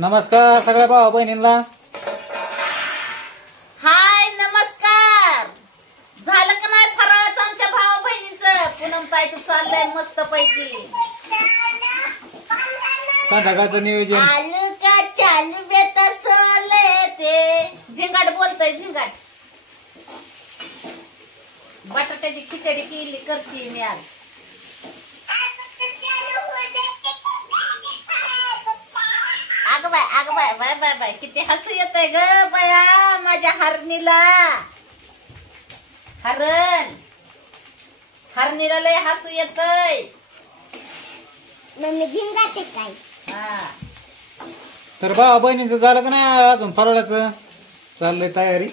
नमस्कार सगळ्या भावा बहिणींना. हाय नमस्कार. झालं का नाही फराळाचं आमच्या भावा बहिणींचं? पूनम ताईचं चाललंय मस्त पैकी. संध्याकाळचं नियोजन. आलू का चालू बेटा सोले ते झिंगाट बोलतय झिंगाट. बटाट्याची खिचडी केली करते मी आज. अग बाय बाय बाय बाय किती हसू येतंय ग बाया माझ्या हरणीला. हरणीला लय हसू येतंय. झिंगाटे काय हा. तर भावा बहिणींचं झालं का नाही अजून फराळाचं? चाललंय तयारी.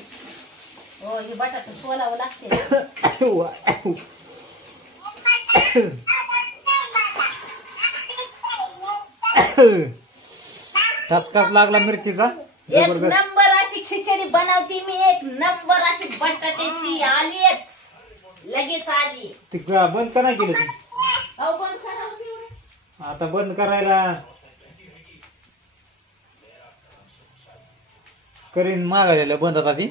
हो हे बटाटा सोलावं लागते. ठसकाच लागला मिरचीचा. एक नंबर अशी खिचडी बनवती मी. एक नंबर अशी बटाट्याची आलीच लगेच आली. ती बंद का नाही केलं ती? अहो बंद करा एवढं. आता बंद करायला करीन मागायला बंद. आता ती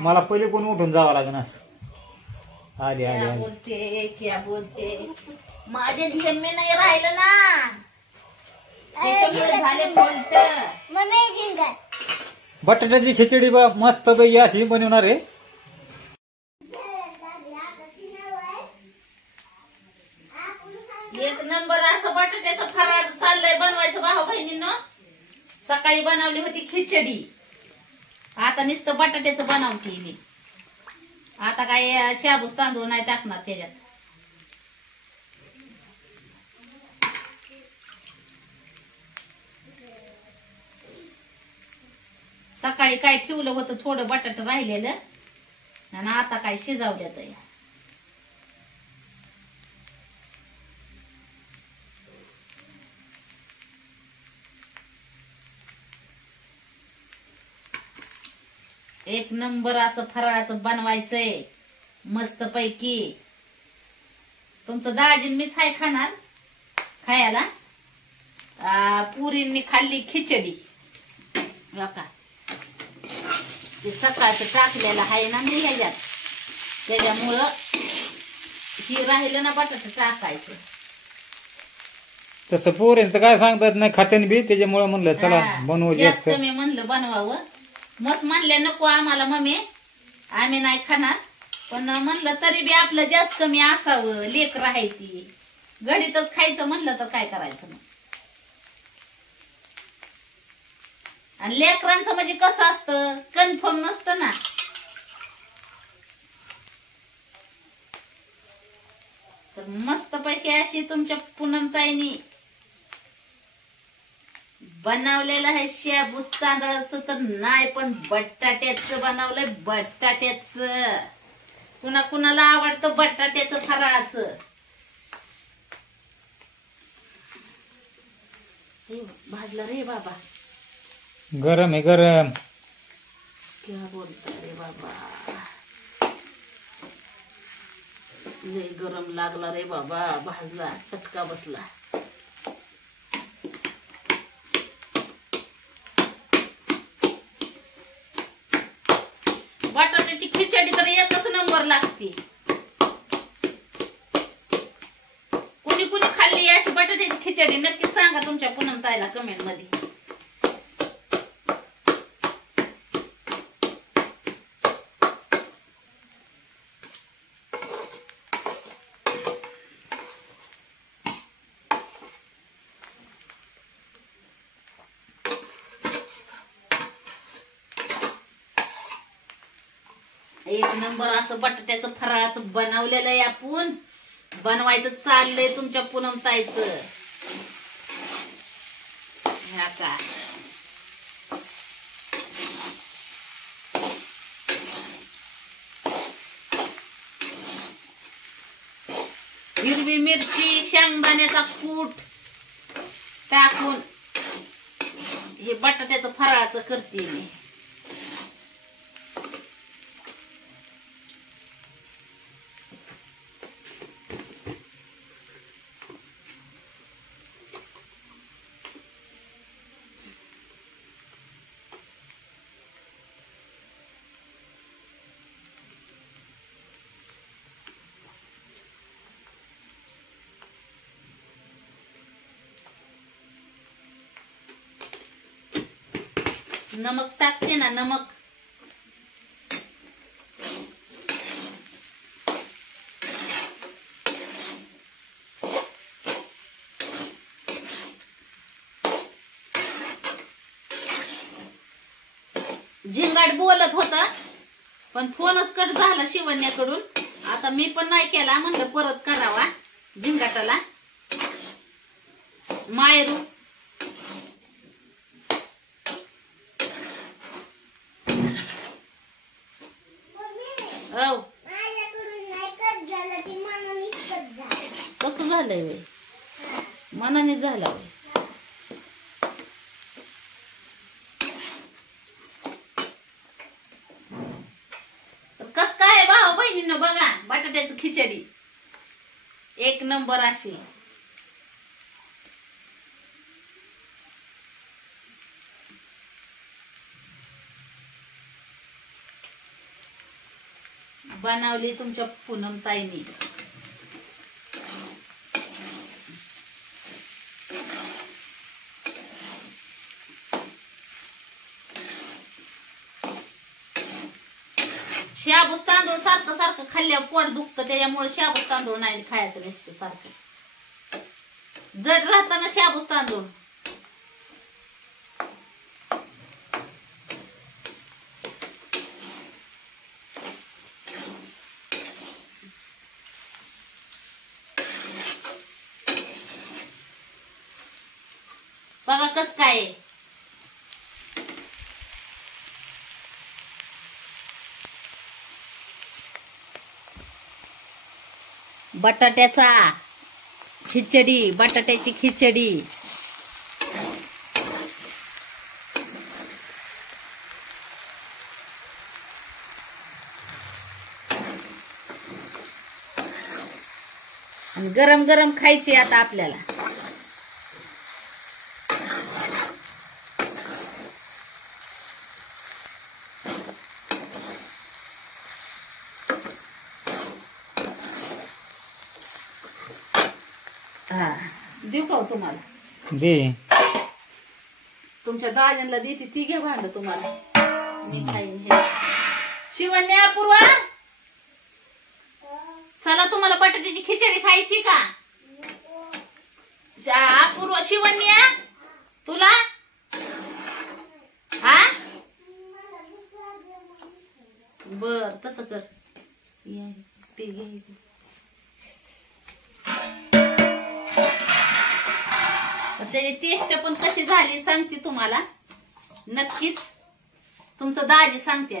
मला पहिले कोण उठून जावं लागेल असं. आली आली क्या आली. बोलते क्या बोलते. माझे झेम्मे नाही राहिलं ना त्याच्यामुळे झाले बोलत. बटाट्याची खिचडी मस्त पैकी अशी बनवणार आहे. एक नंबर असं बटाट्याचं फराळ चाललंय बनवायचं भाऊ बहिणींनो. सकाळी बनवली होती खिचडी. आता नुसतं बटाट्याचं बनवते मी. आता काय शाबूस तांदूळ नाही टाकणार त्याच्यात. सकाळी काय ठेवलं होतं थोडं बटाट राहिलेलं आणि आता काय शिजवल्यात. एक नंबर असं फराळाचं बनवायचंय मस्त पैकी. तुमचं दाजीन मीच हाय खाणार खायला. पुरींनी खाल्ली खिचडी का ते सकाळचं टाकलेलं आहे ना मी ह्याच्यात. त्याच्यामुळं ही राहिलं ना बटाटा टाकायचं. तसं पोरेंचं काय सांगतात नाही खात्याने बी. त्याच्यामुळे म्हणलं चला बनवू जास्त मी म्हणलं बनवावं. मस्त म्हणले नको आम्हाला मम्मी आम्ही नाही खाणार. पण म्हणलं तरी बी आपलं जास्त कमी असावं. लेक राहायची घडीतच खायचं म्हणलं तर काय करायचं मग. आणि लेकरांचं म्हणजे कसं असतं कन्फर्म नसतं ना. तर मस्त पैकी अशी तुमच्या पूनमताईनी बनवलेलं आहे. शाबूस तांदळाचं तर नाही पण बटाट्याचं बनवलंय. बटाट्याचं कुणाला आवडतं बटाट्याचं फराळाचं. भाजलं रे बाबा. गरम आहे गरम. क्या बोलता रे बाबा. लय गरम लागला रे बाबा. भाजला चटका बसला. बटाट्याची खिचडी तर एकच नंबर लागते. कुणी कुणी खाल्ली अशी बटाट्याची खिचडी नक्की सांगा तुमच्या पूनम ताईला कमेंट मध्ये. एक नंबर असं बटाट्याचं फराळाचं बनवलेलं आहे. आपण बनवायचं चाललंय तुमच्या पूनम ताईचं. ह्या का हिरवी मिरची शेंगदाण्याचा कूट टाकून हे बटाट्याचं फराळाचं करते मी. नमक टाकते ना, नमक. झिंगाट बोलत होता पण फोनच कट झाला शिवण्याकडून. आता मी पण नाही केला, म्हणलं परत करावा झिंगाटाला. मायरू कसं झालंय वे, मनाने झाला वे. कस काय भाऊ बहिणींनो बघा, बटाट्याचं खिचडी एक नंबर अशी. बनवली तुमच्या पूनम ताईनी. शाबूस तांदूळ सारखं सारखं खाल्ल्यावर पोट दुखतं, त्याच्यामुळे शाबूस तांदूळ नाही खायचं नसतं सारखं. जड राहताना शाबूस तांदूळ. बघा कस काय आहे. बटाट्याचा खिचडी, बटाट्याची खिचडी. आणि गरम गरम खायची आता आपल्याला. देऊ का तुम्हाला? दे. तुमच्या दाजींना देते, ती घ्या भांड तुम्हाला. मी खाईन हे. शिवण्या, अपूर्वा चला तुम्हाला बटाट्याची खिचडी खायची का? अपूर्वा, शिवण्या तुला हा बर तसं कर. ते घ्यायचं. त्याची टेस्ट पण कशी झाली सांगते तुम्हाला नक्कीच. तुमचं दाजी सांगते.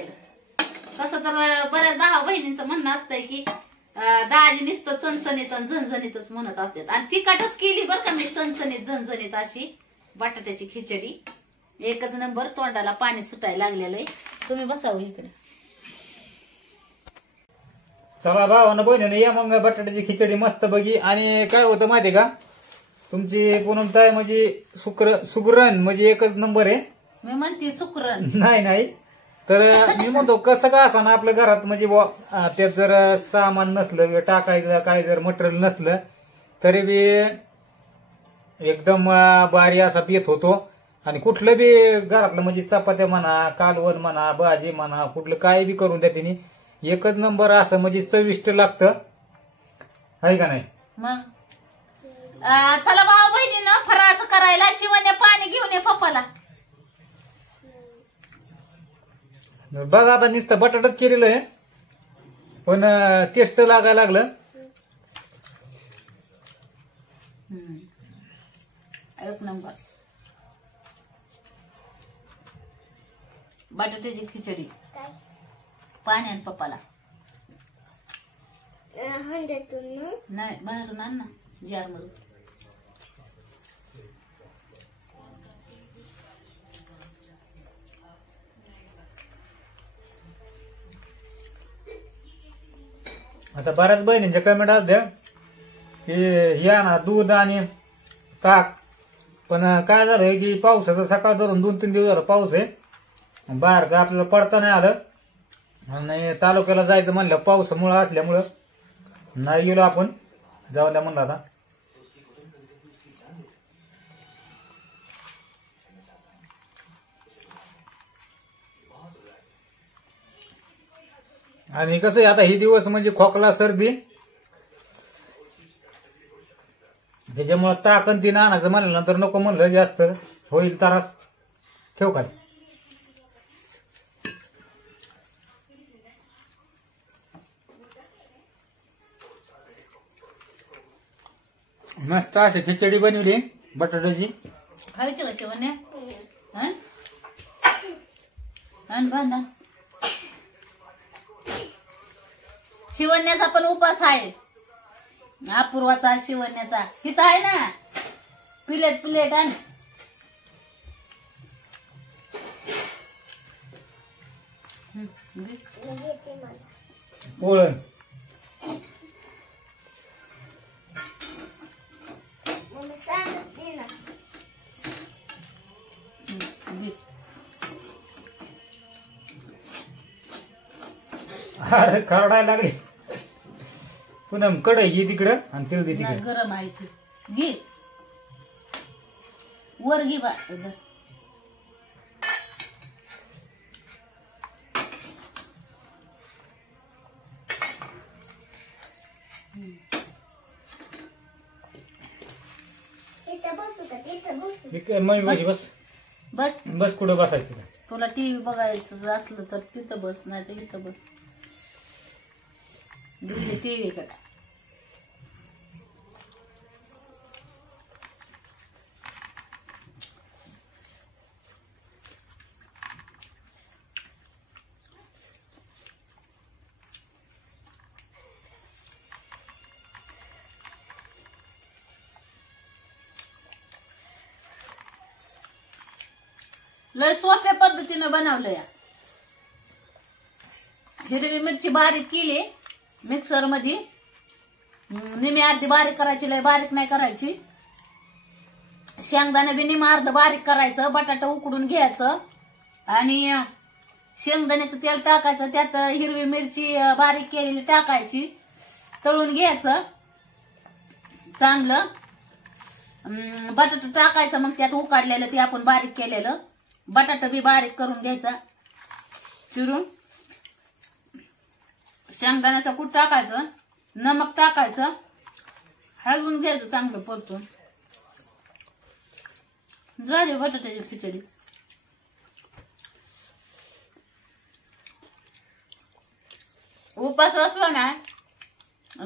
तसं तर बऱ्याच भाऊ बहिणींचं म्हणणं असतंय की दाजी नुसतं चणचणीत आणि झणझणीतच म्हणत असतात. आणि तिखटच केली बरं का मी, चणचणीत झणझणीत अशी बटाट्याची खिचडी. एकच नंबर. तोंडाला पाणी सुटायला लागलेलं आहे. तुम्ही बसावं इकडे. चला भावानं बहिणीने या मग बटाट्याची खिचडी मस्त बघी. आणि काय होतं माहितीये का, तुमची पूनम ताई म्हणजे सुगरण म्हणजे एकच नंबर आहे. मी म्हणते सुकरण नाही तर मी म्हणतो कसं का असं ना आपल्या घरात म्हणजे त्यात जर सामान नसलं टाकायचं, काय जर मटेरियल नसलं तरी बी एकदम भारी असा पेत होतो. आणि कुठलं बी घरातलं म्हणजे चपात्या म्हणा, कालवण म्हणा, भाजी म्हणा, कुठलं काय बी करून द्या तिने एकच नंबर असं म्हणजे चविष्ट लागतं. आहे का नाही? मग चला भाऊ बहिणीनं फराळाचं करायला. शिवण्या पाणी घेऊन ये पप्पाला. बघा आता नुसतं बटाटाच केलेलं आहे पण टेस्ट लागायला लागलं. एक नंबर बटाट्याची खिचडी. पाणी आण पप्पाला. नाही बाहेरून आण ना जार मधून. आता बऱ्याच बहिणींच्या कमेंट असत्या की या ना दूध आणि ताक. पण काय झालंय की पावसाचं सकाळ धरून 2-3 दिवस झाला पाऊस आहे. बाहेर का आपल्याला पडता नाही आलं. आणि तालुक्याला जायचं म्हणलं पावसामुळे असल्यामुळं नाही गेलो आपण. जाऊ द्या म्हणलं आता. आणि कसं आहे आता हे दिवस म्हणजे खोकला सर्दी, त्याच्यामुळे ताक आणि तीन आणायचं म्हणलं नंतर नको म्हणलं जास्त होईल त्रास. ठेव काय मस्त अशी खिचडी बनवली बटाट्याची. खायची कशी म्हणे आण बांधा. शिवण्याचा पण उपास आहे, अपूर्वाचा शिवण्याचा. तिथं आहे ना प्लेट आण. पोळण अरे खरडायला लागले. पुन्हा कढई घे तिकडं आणि तेल दे तिकडे. गरम आहे ती घे वर घे बा. बस बस बस कुठं बसायचं. तुला टीव्ही बघायचं असलं तर तिथं बस, नाही तर इथं बस. टीव्ही कडे लय सोप्या पद्धतीने बनवलंय. हिरवी मिरची बारीक केली मिक्सर मध्ये, निमी अर्धी बारीक करायची, लय बारीक नाही करायची. शेंगदाणे बी निम अर्ध बारीक करायचं. बटाटा उकडून घ्यायचं आणि शेंगदाण्याचं तेल टाकायचं, त्यात हिरवी मिरची बारीक केलेली टाकायची, तळून घ्यायचं चांगलं. बटाटा टाकायचं, मग त्यात उकाडलेलं ते आपण बारीक केलेलं बटाटा बी बारीक करून घ्यायचा चिरून. शेंगदाण्याचा कूट टाकायचं, नमक टाकायचं, हलवून घ्यायचं चांगलं परतून. झाली बटाट्याची खिचडी. उपास असला ना,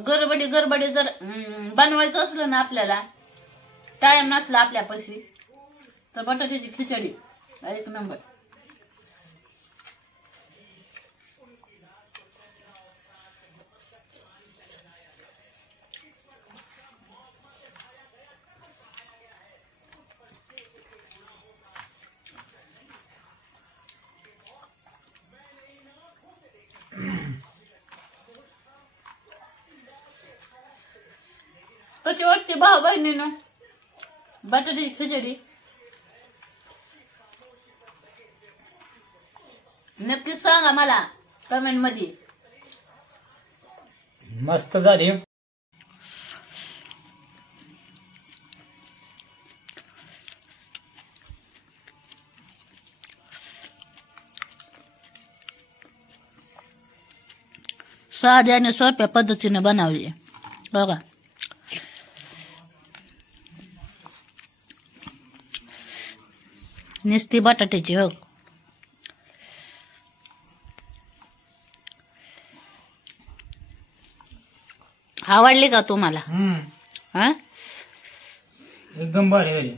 गडबडी जर बनवायचं असलं ना, आपल्याला टाइम नसला आपल्यापाशी, तर बटाट्याची खिचडी एक नंबर. कशी वाटते भाऊ बहिणीनं बटाट्याची खिचडी? नक्कीच सांगा मला कमेंट मध्ये. मस्त झाली. साध्या आणि सोप्या पद्धतीने बनवली बघा. नुसती बटाट्याची हो. आवडली का तुम्हाला? हा, एकदम भारी झाली.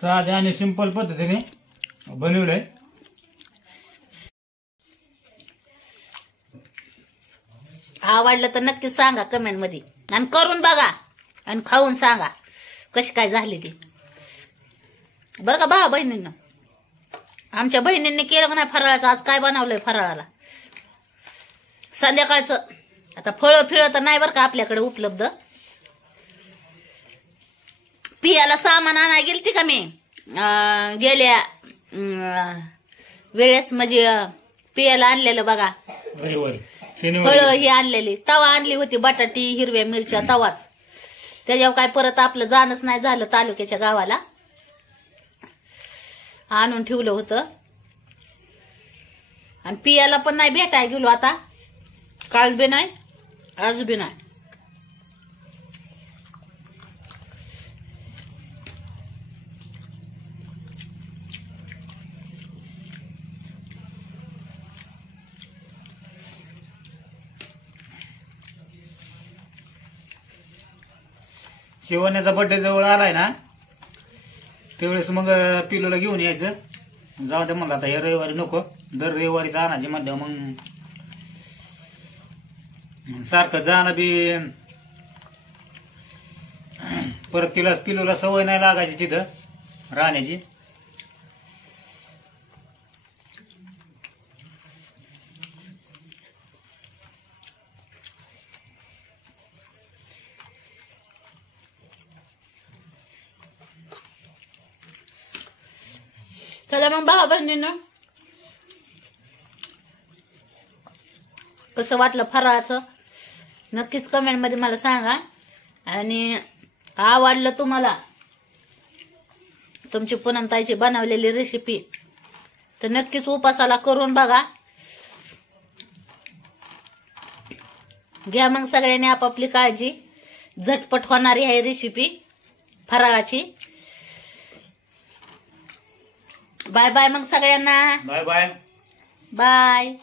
साध्या आणि सिंपल पद्धतीने बनवलंय. आवडलं तर नक्कीच सांगा कमेंट मध्ये, आणि करून बघा आणि खाऊन सांगा कशी काय झाली ती. बरं का भाऊ बहिणींना, आमच्या बहिणींनी केलं का नाही फराळाचं? आज काय बनवलंय फराळाला? संध्याकाळचं आता फळं फिळं तर नाही बरं का आपल्याकडे उपलब्ध. पियाला सामान आणायला गेलती का मी गेल्या वेळेस, म्हणजे पियाला आणलेलं बघा फळं ही आणलेली. तवा आणली होती बटाटी हिरव्या मिरच्या तवाच. त्याच्यावर काय परत आपलं जाणच नाही झालं तालुक्याच्या गावाला. आणून ठेवलं होतं. आणि पियाला पण नाही भेटाय गेलो आता. काल बी नाही आज बी नाही. शिवण्याचा बर्थडे जवळ आलाय ना, त्यावेळेस मग पिलूला घेऊन यायचं. जाऊ दे म्हणलं आता हे रविवारी नको, दर रविवारीच आणायची म्हणलं. मग सारखं जाणं बी परत पिलूला सवय नाही लागायची तिथं राहण्याची. चला मग भावा बहिणीनं, कसं वाटलं फराळाचं नक्कीच कमेंट मध्ये मला सांगा. आणि आवडलं तुम्हाला तुमची पूनमताईची बनवलेली रेसिपी तर नक्कीच उपासाला करून बघा. घ्या मग सगळ्यांनी आपापली काळजी. झटपट होणारी आहे रेसिपी फराळाची. बाय बाय मग सगळ्यांना. Bye bye bye.